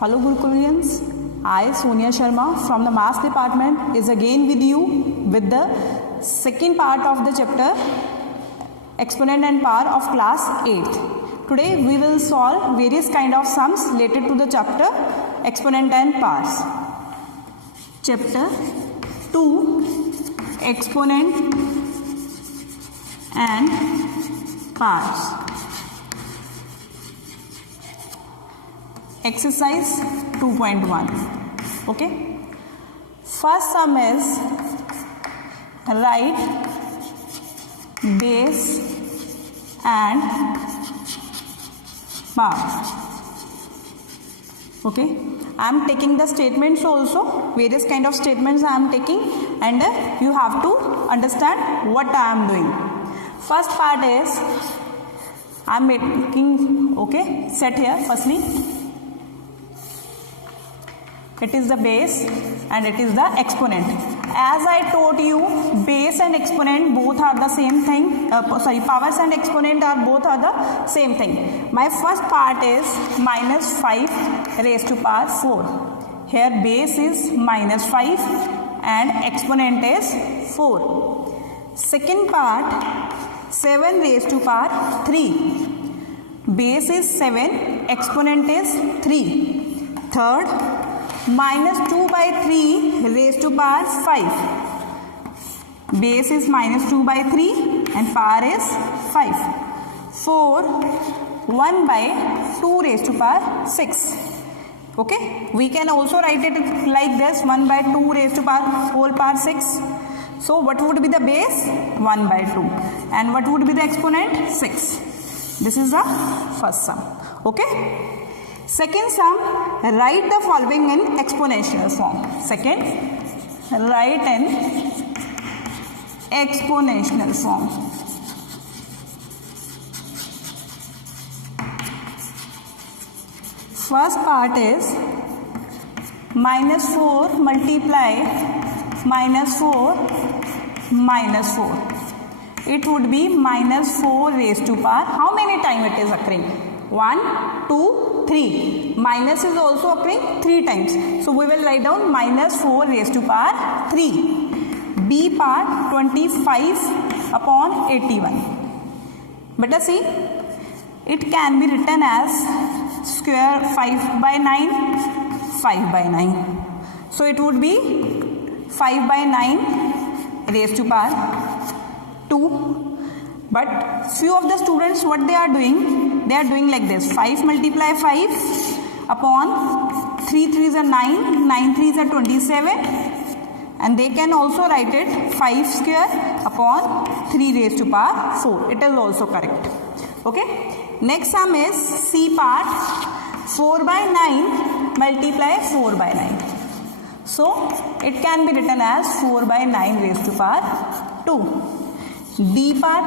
Hello Gurukulians, I Sonia Sharma from the Maths department is again with you with the second part of the chapter Exponent and Power of class 8th. Today we will solve various kind of sums related to the chapter Exponent and Powers. Chapter 2 Exponent and Powers. Exercise 2.1. Okay. First sum is write base and power. Okay. I am taking the statements also, various kind of statements I am taking, and you have to understand what I am doing. First part is I am making, okay, set here firstly. It is the base and it is the exponent. As I told you, base and exponent both are the same thing. Powers and exponent are both are the same thing. My first part is minus 5 raised to power 4. Here base is minus 5 and exponent is 4. Second part 7 raised to power 3. Base is 7, exponent is 3. Third, minus 2 by 3 raised to power 5. Base is minus 2 by 3 and power is 5. 4, 1 by 2 raised to power 6. Okay, we can also write it like this, 1 by 2 raised to power whole power 6. So what would be the base? 1 by 2. And what would be the exponent? 6. This is the first sum. Okay. Second sum, write the following in exponential form. Second, write in exponential form. First part is minus 4 multiply minus 4 minus 4. It would be minus 4 raised to power. How many times it is occurring? 1, 2, 3. Minus is also occurring 3 times. So we will write down minus 4 raised to power 3. B part 25 upon 81. But see, it can be written as square 5 by 9, 5 by 9. So it would be 5 by 9 raised to power 2. But few of the students, what they are doing like this. 5 multiply 5 upon 3 3s are 9, 9 3s are 27, and they can also write it 5 square upon 3 raised to power 4. It is also correct. Okay. Next sum is C part 4 by 9 multiply 4 by 9. So it can be written as 4 by 9 raised to power 2. D part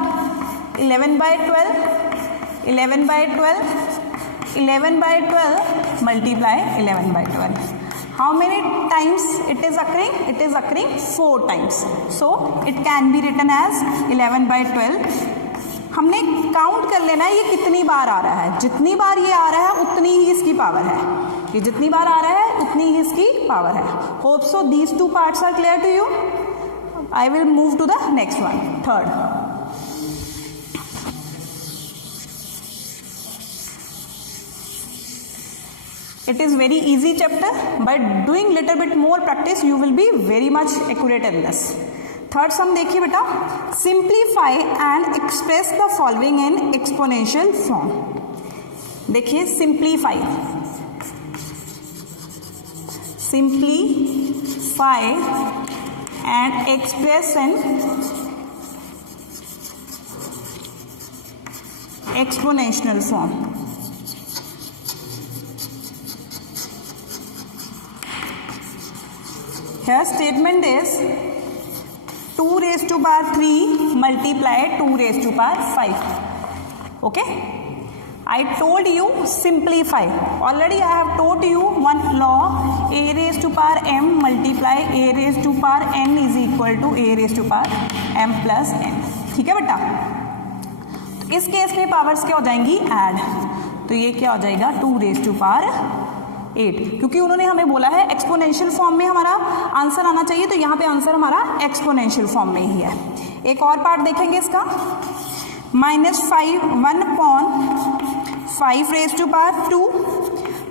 11 by 12, 11 by 12, 11 by 12 multiply 11 by 12. How many times it is occurring? It is occurring 4 times. So it can be written as 11 by 12. हमने count कर लेना है ये कितनी बार आ रहा है. जितनी बार ये आ रहा है उतनी ही इसकी पावर है. ये जितनी बार आ रहा है उतनी ही इसकी पावर है. Hope so these two parts are clear to you. I will move to the next one. Third. It is very easy chapter, but doing little bit more practice you will be very much accurate in this. Third sum देखिए बेटा. Simplify and express the following in exponential form. देखिए simplify. Simplify and express in exponential form. Here statement is 2 raised to power 3 multiply 2 raised to power 5. Okay. I told you simplify. Already I have told you one law, a raised to power m multiply a raised to power n is equal to a raised to power m plus n. ठीक है बेटा. तो इस case में powers क्या हो जाएंगी? Add. तो ये क्या हो जाएगा? 2 raised to power 8, क्योंकि उन्होंने हमें बोला है एक्सपोनेंशियल फॉर्म में हमारा आंसर आना चाहिए, तो यहाँ पे आंसर हमारा एक्सपोनेंशियल फॉर्म में ही है। एक और पार्ट देखेंगे इसका, -5 1/5 raise to power 2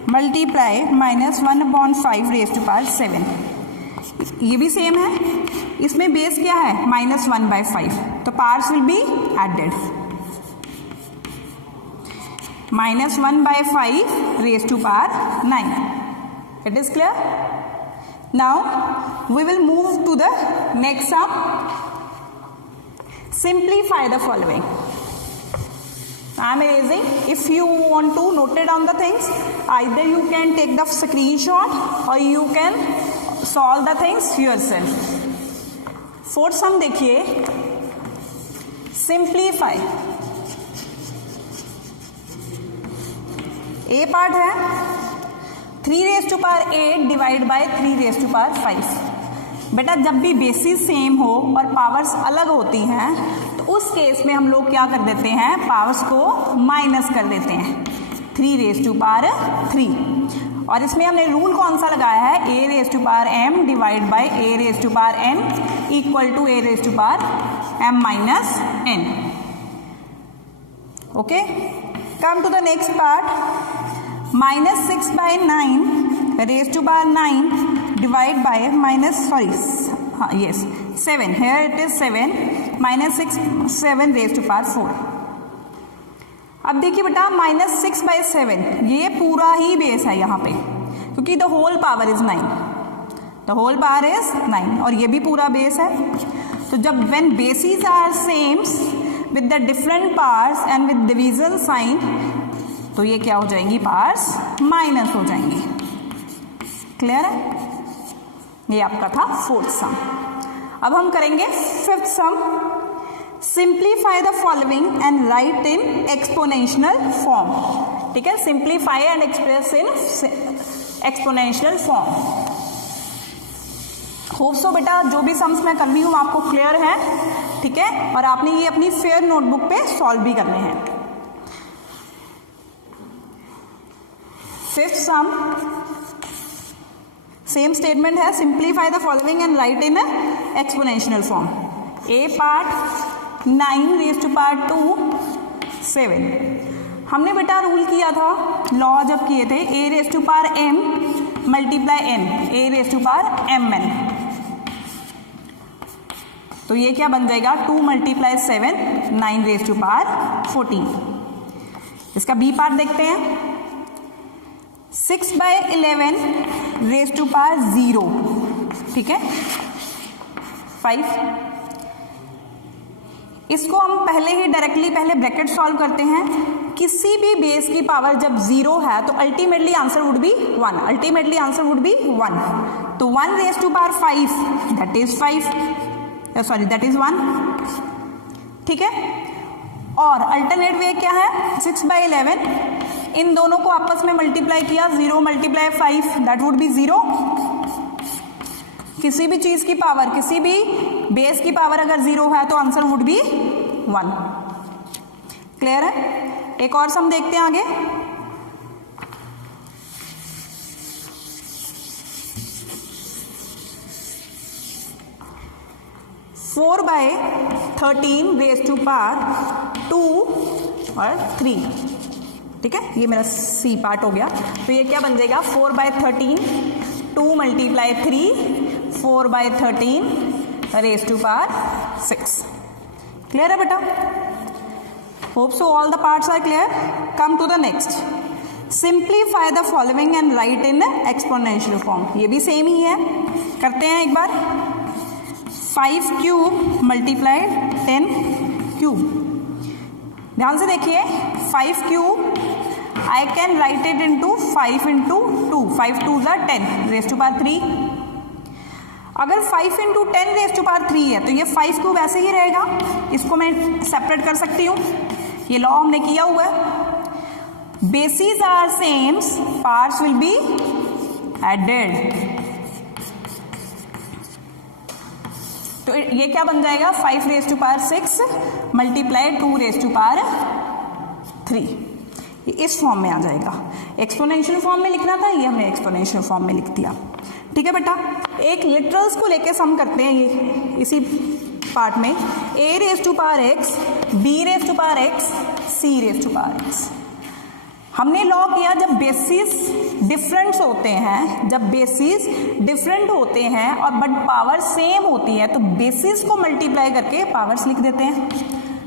multiply -1/5 raise to power 7। ये भी सेम है, इसमें बेस क्या है -1/5, तो powers will be added. -1/5 raised to power 9. It is clear? Now we will move to the next sum. Simplify the following. I am erasing. If you want to note it down the things, either you can take the screenshot or you can solve the things yourself. Fourth sum देखिए, simplify. A part है 3 raise to power 8 divide by 3 raise to power 5। बेटा जब भी basis same हो और powers अलग होती हैं तो उस केस में हम लोग क्या कर देते हैं, पावर्स को माइनस कर देते हैं, 3 रेज़ टू पावर 3। और इसमें हमने रूल कौन सा लगाया है, a raise to power m divide by a raise to power n equal to a raise to power m minus n। Okay, come to the next part, -6/9 raised to power 9 divide by -7, here it is 7 -7 raised to power 4। अब देखिए बेटा -6/7 ये पूरा ही base है यहाँ पे, क्योंकि the whole power is 9, the whole power is 9 और ये भी पूरा बेस है। तो जब when bases are same with the different powers and with division sign, तो ये क्या हो जाएंगी, पावर्स माइनस हो जाएंगी। क्लियर है? ये आपका था फोर्थ सम। अब हम करेंगे fifth some, simplify the following and write in exponential form. ठीक है, simplify and express in exponential form. Hope so बेटा जो भी सम्स मैं कर रही हूँ आपको क्लियर है, ठीक है, और आपने ये अपनी फेयर नोटबुक पे सॉल्व भी करने हैं। फिफ्थ सम, सेम स्टेटमेंट है, simplify the following and write in exponential form. A part 9 raise to power 2 7। हमने बेटा रूल किया था, लॉ जब किए थे, a raise to power m multiply n, a raise to power mn। तो ये क्या बन जाएगा, 2 × 7 9 रेज़ टू पावर 14। इसका बी पार्ट देखते हैं, 6/11 रेज़ टू पावर 0, ठीक है, 5। इसको हम पहले ही डायरेक्टली पहले ब्रैकेट सॉल्व करते हैं। किसी भी बेस की पावर जब 0 है तो ultimately answer would be 1, ultimately answer would be 1। तो 1 raise to power 5 that is 5, sorry that is 1, ठीक है। और अल्टरनेट वे क्या है, 6/11, इन दोनों को आपस में मल्टीप्लाई किया, 0 × 5 दैट वुड बी 0। किसी भी चीज की पावर, किसी भी बेस की पावर अगर 0 है तो आंसर वुड बी 1। क्लियर है? एक और सम देखते हैं आगे। Four by 13 raise to power 2 और 3, ठीक है, ये मेरा सी पार्ट हो गया। तो ये क्या बन जाएगा, 4/13 2 × 3 4/13 रेज़ टू पावर 6। क्लियर है बेटा? Hope so all the parts are clear. Come to the next, simplify the following and write in exponential form. ये भी सेम ही है, करते हैं एक बार। 5³ × 10³ ध्यान से देखिए, 5³ I can write it into 5 × 2, 5 2 = 10 raise to power 3। अगर 5 × 10 रेज़ टू पावर 3 है तो ये 5³ ऐसे ही रहेगा, इसको मैं सेपरेट कर सकती हूँ, ये लॉ हमने किया हुआ है। Bases are same, parts will be added. तो ये क्या बन जाएगा, 5 raise to power 6 × 2 raise to power 3। इस फॉर्म में आ जाएगा। एक्सपोनेंशियल फॉर्म में लिखना था, ये हमने एक्सपोनेंशियल फॉर्म में लिख दिया। ठीक है बेटा, एक लिटरल्स को लेके सम करते हैं ये इसी पार्ट में। a raise to power x, b raise to power x, c raise to power x। हमने लॉ किया जब बेसिस डिफरेंट होते हैं, जब बेसिस डिफरेंट होते हैं और बट पावर सेम होती है तो बेसिस को मल्टीप्लाई करके पावर्स लिख देते हैं।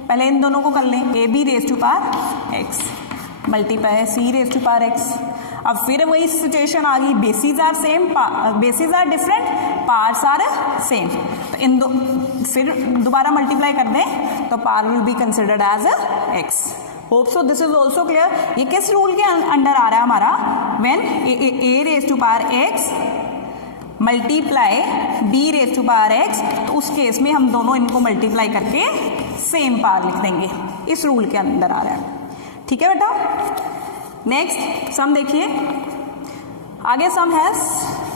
पहले इन दोनों को कर लें, A B raise to power X multiply C raise to power X. अब फिर वही सिचुएशन आ गई, bases are same, bases are different, powers are same, तो इन दो फिर दोबारा मल्टीप्लाई कर दें तो power will be considered as X. Hope so this is also clear. ये किस रूल के अंडर आ रहा है हमारा, when A raise to power X multiply B raise to power x, तो उस केस में हम दोनों इनको मल्टीप्लाई करके सेम पावर लिख देंगे, इस रूल के अंदर आ रहा है। ठीक है बेटा, नेक्स्ट सम देखिए, आगे सम है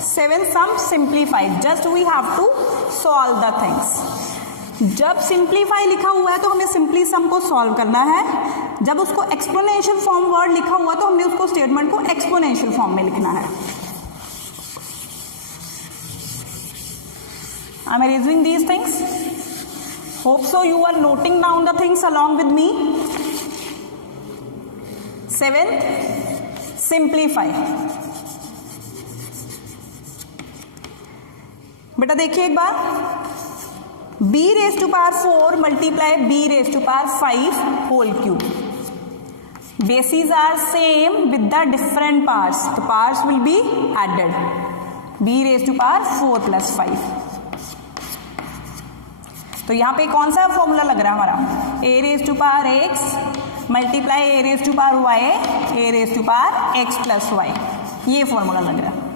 7 sum simplified, just we have to solve the things. जब सिंप्लीफाई लिखा हुआ है तो हमें सिंपली सम को सॉल्व करना है, जब उसको एक्सपोनेंशियल फॉर्म वर्ड लिखा हुआ है तो हमने उसको स्टेटमेंट को एक्सपोनेंशियल फॉर्म में लिखना है। I am arranging these things, hope so you are noting down the things along with me. 7th simplify. बेटा देखिए एक बार, b raise to power 4 multiply b raise to power 5 whole cube. Bases are same with the different parts, तो parts will be added, b raise to power 4 plus 5। तो यहां पे कौन सा फॉर्मूला लग रहा है हमारा, a raise to power x multiply a raise to power y, a raise to power x plus y, ये फॉर्मूला लग रहा है।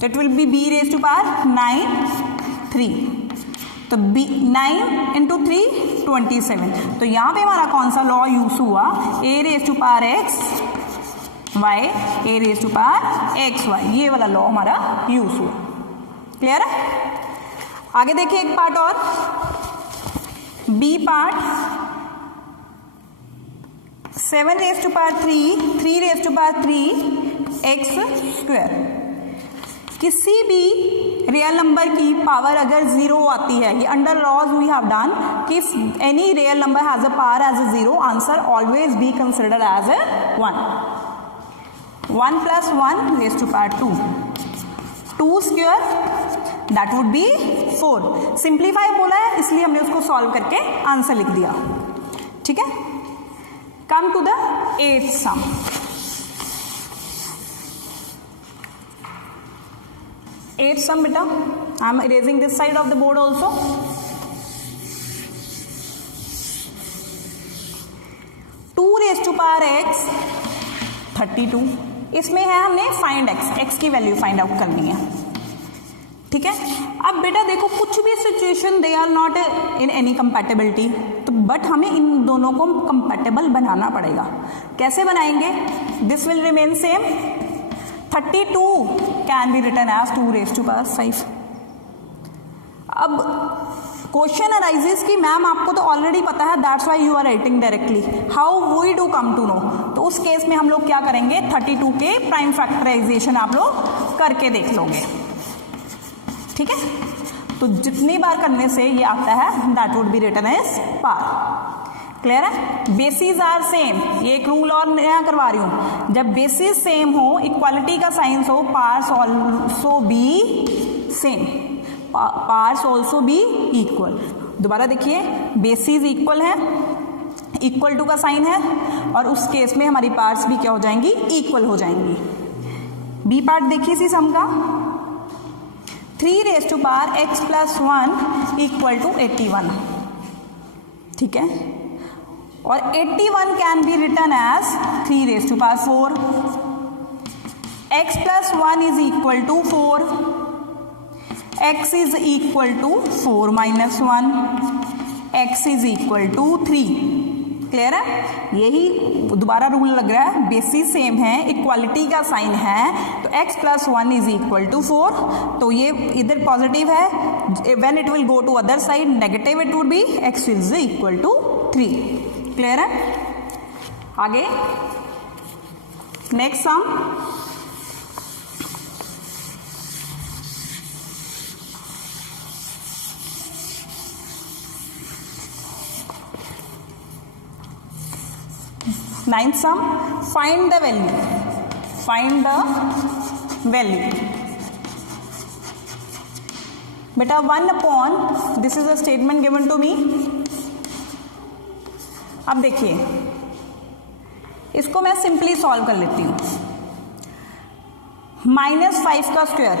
तो it will be b raise to power 9 3, तो 9 इंटू 3 27। तो यहाँ पे हमारा कौन सा लॉ यूज हुआ, a raise to power x y, a raise to power x y, ये वाला लॉ हमारा यूज हुआ। क्लियर है? आगे देखिए एक पार्ट और, b part 7 raise to power 3, 3 raise to power 3 x square. किसी भी रियल नंबर की पावर अगर 0 आती है, ये under laws we have done कि any real number has a power as a 0, answer always be considered as a 1। 1 plus 1 raise to power 2, 2 square that would be 4। Simplify बोला है इसलिए हमने उसको सॉल्व करके आंसर लिख दिया। ठीक है, कम टू द 8th सम। Eighth sum beta, I am erasing this side of the board also. 2 raised to power x 32, इसमें है हमने फाइंड x की वैल्यू फाइंड आउट करनी है। ठीक है, अब बेटा देखो कुछ भी situation they are not in any compatibility, तो बट हमें इन दोनों को कंपैटिबल बनाना पड़ेगा। कैसे बनाएंगे, this will remain same, 32 can be written as 2 raise to power 5। अब क्वेश्चन अराइजेस कि मैम आपको तो ऑलरेडी पता है, that's why you are writing directly, how we do come to know. तो उस केस में हम लोग क्या करेंगे, 32 के प्राइम फैक्टराइजेशन आप लोग करके देख लोगे। ठीक है, तो जितनी बार करने से ये आता है that would be written as power. Clear है, बेसिस आर सेम, ये एक रूल और नया करवा रही हूं, जब बेसिस सेम हो, इक्वालिटी का साइंस हो, parts also be same, parts also be equal. दोबारा देखिए, बेसिस इक्वल है, इक्वल टू का साइन है, और उस केस में हमारी पार्ट्स भी क्या हो जाएंगी, इक्वल हो जाएंगी। बी पार्ट देखिए इसी सम का, 3 raise to power x plus 1 equal to 81। ठीक है, और 81 can be written as 3 raise to power 4, x plus 1 is equal to 4, x is equal to 4 minus 1, x is equal to 3। Clear है, यही दोबारा rule लग रहा है, बेसिस सेम है, इक्वालिटी का साइन है, तो x plus 1 is equal to 4, तो ये इधर पॉजिटिव है, when it will go to other side negative it would be x is equal to 3। Clear है, आगे next sum, ninth sum, find the value. बेटा 1 upon, this is a statement given to me. अब देखिए इसको मैं simply solve कर लेती हूँ। -5 का स्क्वायर,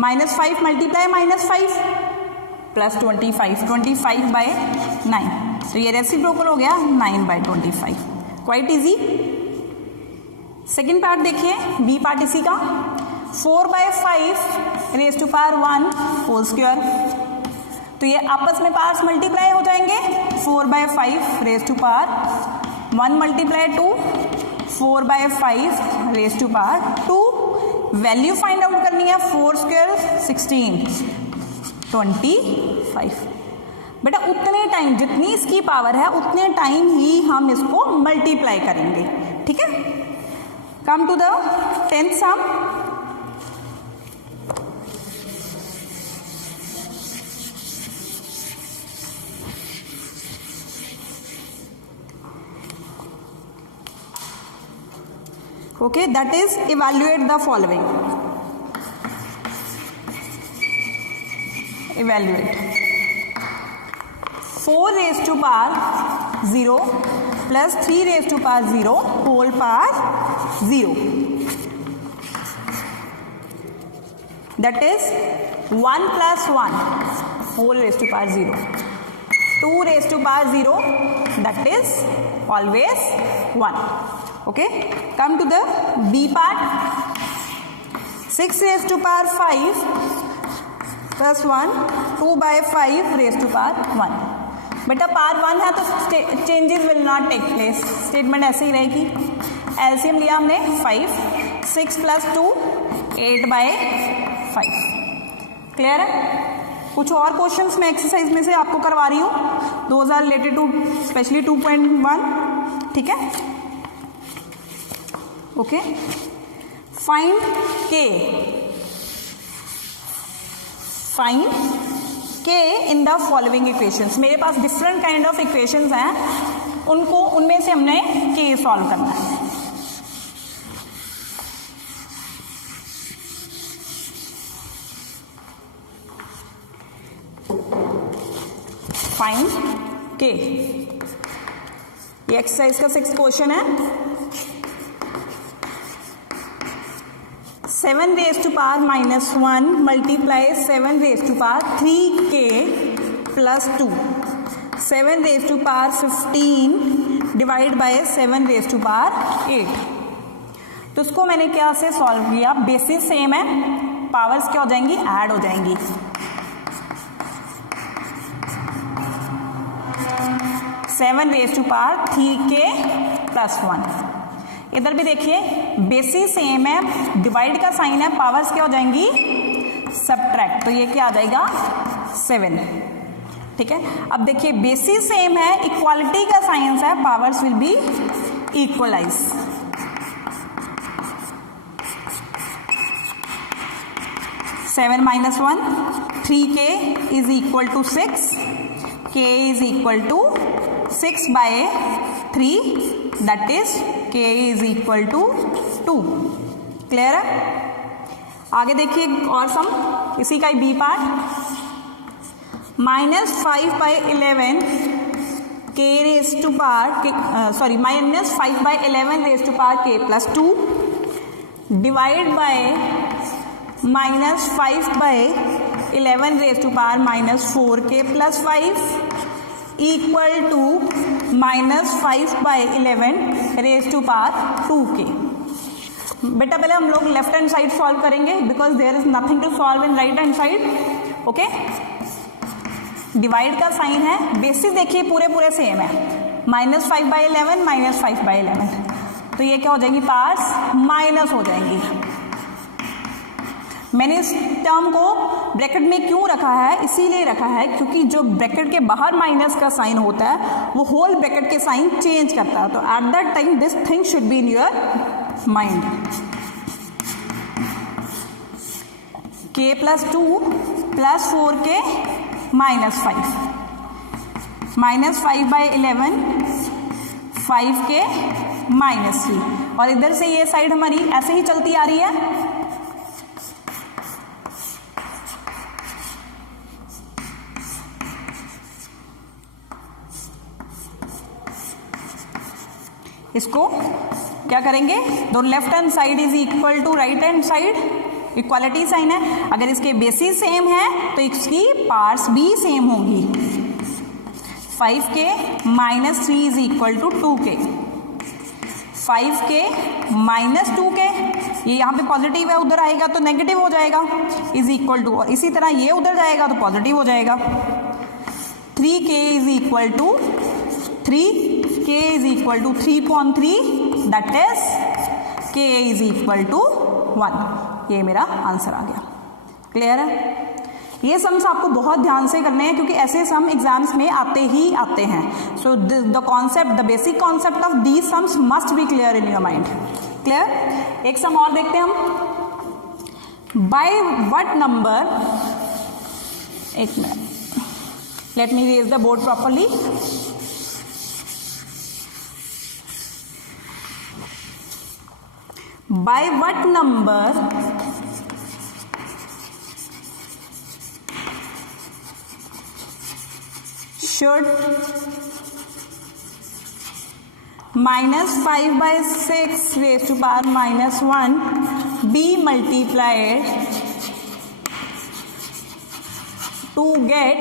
-5 मल्टीप्लाई -5 प्लस 25, 25/9, तो ये रेसिप्रोकल हो गया 9/25, क्वाइट इजी। सेकेंड पार्ट देखिए, बी पार्ट इसी का, 4/5 raise to power 1 whole square, तो ये आपस में पार्ट्स मल्टीप्लाई हो जाएंगे। 4/5 raise to power 1 multiply 2, 4/5 raise to power 2। Value find out करनी है, 4 स्क्वायर 16, 25। बेटा उतने टाइम जितनी इसकी पावर है उतने टाइम ही हम इसको मल्टीप्लाई करेंगे, ठीक है। कम टू द 10th सम, okay, that is evaluate the following. Evaluate 4 raised to power 0 plus 3 raised to power 0 whole power 0, that is 1 plus 1 whole raised to power 0, 2 raised to power 0, that is always 1. Okay, come to the B part, 6 raised to power 5 plus 1, 2/5 raised to power 1. बेटा power 1 है तो changes will not take place, statement ऐसे ही रहेगी। LCM लिया हमने 5, 6 plus 2 8/5, clear है। कुछ और क्वेश्चंस मैं एक्सरसाइज में से आपको करवा रही हूँ, those are related to specially 2.1, ठीक है। ओके, फाइंड के इन द फॉलोइंग इक्वेशंस। मेरे पास डिफरेंट काइंड ऑफ इक्वेशंस हैं, उनमें से हमने के सॉल्व करना है। फाइंड के, ये एक्सरसाइज का 6th क्वेश्चन है। 7 raised to power -1 multiply 7 raised to power 3k plus 2, 7 raised to power 15 divide by 7 raised to power 8। तो उसको मैंने क्या से सॉल्व किया, बेसिस सेम है, पावर्स क्या हो जाएंगी, ऐड हो जाएंगी। Seven raise to power 3k plus 1। इधर भी देखिए बेसिस सेम है, डिवाइड का साइन है, पावर्स क्या हो जाएंगी, सबट्रैक्ट, तो ये क्या आ जाएगा 7, ठीक है। अब देखिए बेसिस सेम है, इक्वालिटी का साइन है, powers will be equalise. Seven minus 1, 3k is equal to 6, k is equal to 6/3, that is k is equal to 2, clear है। आगे देखिए और सम, इसी का B part, -5/11 k raise to power sorry -5/11 raise to power k plus 2 divide by -5/11 raise to power -4k plus 5 equal to -5/11 raise to power 2k। बेटा पहले हम लोग लेफ्ट हैंड साइड सॉल्व करेंगे, because there is nothing to solve in right hand side. Okay, divide का sign है, bases देखिए पूरे same है, -5/11 -5/11, तो ये क्या हो जाएंगी, पार्ट्स माइनस हो जाएंगी। मैंने इस टर्म को ब्रैकेट में क्यों रखा है, इसीलिए रखा है क्योंकि जो ब्रैकेट के बाहर माइनस का साइन होता है वो होल ब्रैकेट के साइन चेंज करता है, तो at that time this thing should be in your mind k plus 2 plus 4k minus 5 minus 5/11 5k minus 3 और इधर से ये साइड हमारी ऐसे ही चलती आ रही है। इसको क्या करेंगे, दो left hand side is equal to right hand side, equality sign है। अगर इसके बेसिस सेम है तो इसकी पार्ट्स भी सेम होंगी। 5k minus 3 is equal to 2k, 5k minus 2k, ये यहाँ पे पॉजिटिव है, उधर आएगा तो नेगेटिव हो जाएगा, इज इक्वल टू, और इसी तरह ये उधर जाएगा तो पॉजिटिव हो जाएगा। 3k is equal to 3k is equal to 3/3, that is k is equal to 1। ये मेरा आंसर आ गया। क्लियर है? ये सम्स आपको बहुत ध्यान से करने हैं क्योंकि ऐसे सम एग्जाम्स में आते ही आते हैं। So the concept, the basic concept of these sums must be clear in your mind. Clear? एक सम और देखते हैं हम। बाय व्हाट नंबर, एक minute, let me raise the board properly. By what number should -5/6 raised to power -1 be multiplied to get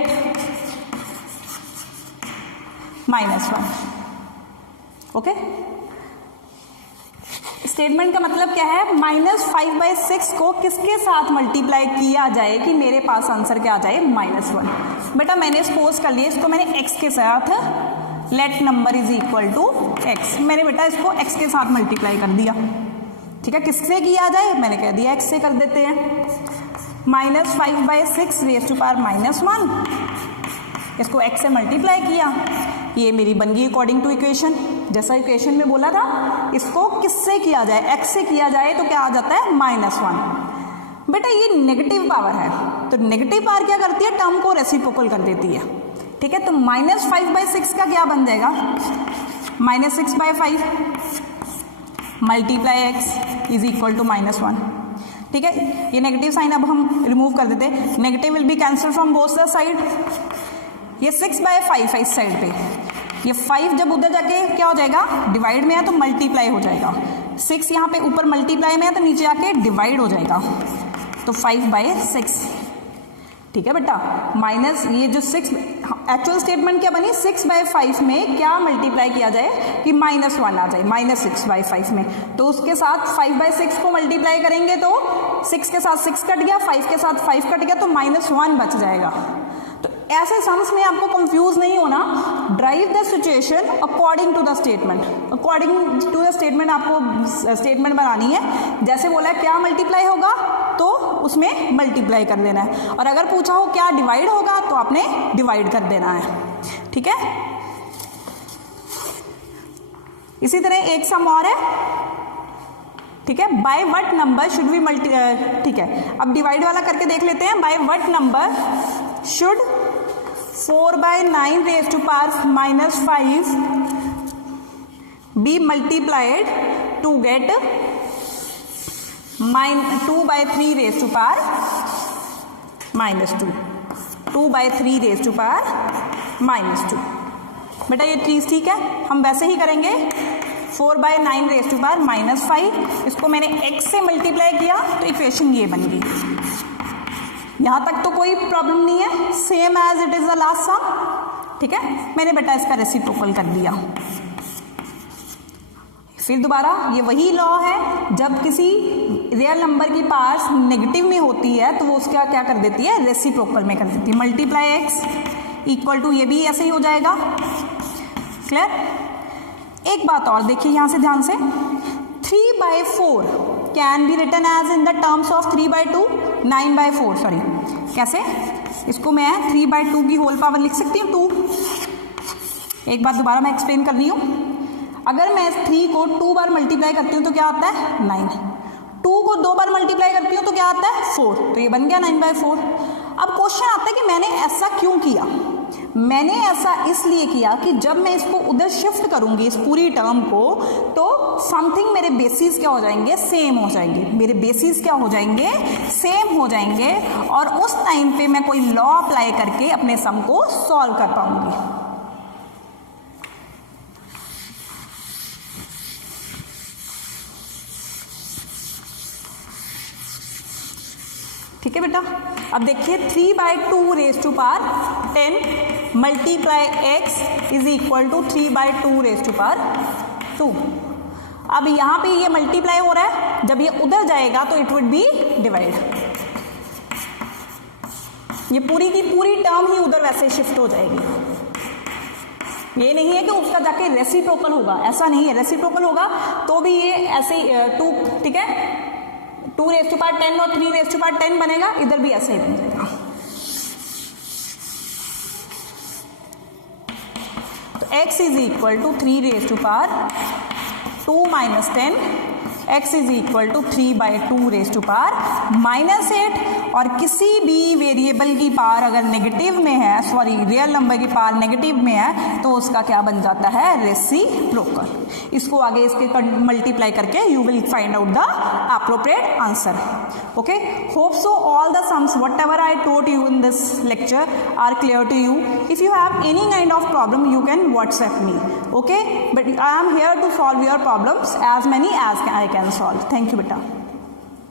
-1? Okay, statement का मतलब क्या है, -5/6 को किसके साथ मल्टीप्लाई किया जाए कि मेरे पास आंसर क्या आ जाए, -1। बेटा मैंने सपोज कर लिया, इसको मैंने x के साथ, let number is equal to x, मैंने बेटा इसको x के साथ मल्टीप्लाई कर दिया। ठीक है, किससे किया जाए, मैंने कह दिया x से कर देते हैं। -5/6 रेज़ टू पावर -1, इसको x से मल्टीप्लाई किया, ये मेरी बन गई अकॉर्डिंग टू इक्वेशन। जैसा इक्वेशन में बोला था, इसको किससे किया जाए, x से किया जाए तो क्या आ जाता है, -1। बेटा ये नेगेटिव पावर है, तो नेगेटिव पावर क्या करती है, टर्म को रेसिप्रोकल कर देती है। ठीक है, तो -5/6 का क्या बन जाएगा, -6/5 multiply x is equal to -1। ठीक है, ये नेगेटिव साइन अब हम रिमूव कर देते हैं, negative will be cancel from both the side. ये 6/5 है इस साइड पे, ये 5 जब उधर जाके क्या हो जाएगा, डिवाइड में है तो मल्टीप्लाई हो जाएगा। 6 यहाँ पे ऊपर मल्टीप्लाई में है तो नीचे आके डिवाइड हो जाएगा, तो 5/6। ठीक है बेटा, माइनस ये जो 6, एक्चुअल स्टेटमेंट क्या बनी, 6/5 में क्या मल्टीप्लाई किया जाए कि -1 आ जाए, -6/5 में, तो उसके साथ 5/6 को मल्टीप्लाई करेंगे तो 6 के साथ 6 कट गया, 5 के साथ 5 कट गया, तो -1 बच जाएगा। तो ऐसे सम्स में आपको कंफ्यूज नहीं होना, drive the situation according to the statement, according to the statement आपको स्टेटमेंट बनानी है। जैसे बोला क्या मल्टीप्लाई होगा तो उसमें मल्टीप्लाई कर देना है, और अगर पूछा हो क्या डिवाइड होगा तो आपने डिवाइड कर देना है। ठीक है, इसी तरह एक सम और है। ठीक है, by what number should we ठीक है, अब डिवाइड वाला करके देख लेते हैं। By what number should 4/9 raise to power -5 be multiplied to get 2/3 raise to power -2, 2/3 raise to power -2। बेटा ये चीज़ ठीक है, हम वैसे ही करेंगे। 4/9 रेज़ टू पावर -5, इसको मैंने x से मल्टीप्लाई किया तो इक्वेशन ये बन गई। यहाँ तक तो कोई प्रॉब्लम नहीं है, same as it is the last sum. ठीक है, मैंने बेटा इसका रेसिप्रोकल कर दिया। फिर दोबारा ये वही लॉ है, जब किसी रियल नंबर की पावर्स नेगेटिव में होती है तो वो उसका क्या कर देती है, रेसिप्रोकल में कर देती है। मल्टीप्लाई x इक्वल टू, ये भी ऐसे ही हो जाएगा। क्लियर? एक बात और देखिए यहाँ से ध्यान से, 3/4 can be written as in the terms of 3/2, 9/4, sorry कैसे, इसको मैं 3/2 की होल पावर लिख सकती हूँ 2। एक बात दोबारा मैं एक्सप्लेन कर रही हूँ, अगर मैं 3 को 2 बार मल्टीप्लाई करती हूँ तो क्या आता है 9, 2 को 2 बार मल्टीप्लाई करती हूँ तो क्या आता है 4, तो ये बन गया 9/4। अब क्वेश्चन आता है कि मैंने ऐसा क्यों किया। मैंने ऐसा इसलिए किया कि जब मैं इसको उधर शिफ्ट करूंगी इस पूरी टर्म को, तो समथिंग मेरे बेसिस क्या हो जाएंगे, सेम हो जाएंगे। मेरे बेसिस क्या हो जाएंगे, सेम हो जाएंगे, और उस टाइम पे मैं कोई लॉ अप्लाई करके अपने सम को सॉल्व कर पाऊंगी। ठीक है बेटा। अब देखिए 3/2 raise to power 10 multiply x is equal to 3/2 raise to power 2। अब यहाँ पे ये मल्टीप्लाई हो रहा है, जब ये उधर जाएगा तो इट वुड बी डिवाइड। ये पूरी की पूरी टर्म ही उधर वैसे शिफ्ट हो जाएगी। ये नहीं है कि उसका जाके रेसिप्रोकल होगा, ऐसा नहीं है। रेसिप्रोकल होगा तो भी ये ऐसे 2, ठीक है, 2 रेज टू पावर 10 और 3 रेज टू पावर 10 बनेगा, इधर भी ऐसे ही बन जाएगा। तो x is equal to 3 raise to power 2 minus 10, x is equal to 3/2 raise to power -8। और किसी भी वेरिएबल की पावर अगर नेगेटिव में है, सॉरी रियल नंबर की पावर नेगेटिव में है, तो उसका क्या बन जाता है, रेसिप्रोकल। इसको आगे इसके मल्टीप्लाई करके you will find out the appropriate answer. Okay, hope so all the sums whatever I taught you in this lecture are clear to you. If you have any kind of problem you can WhatsApp me, okay, but I am here to solve your problems as many as I can solve. Thank you beta.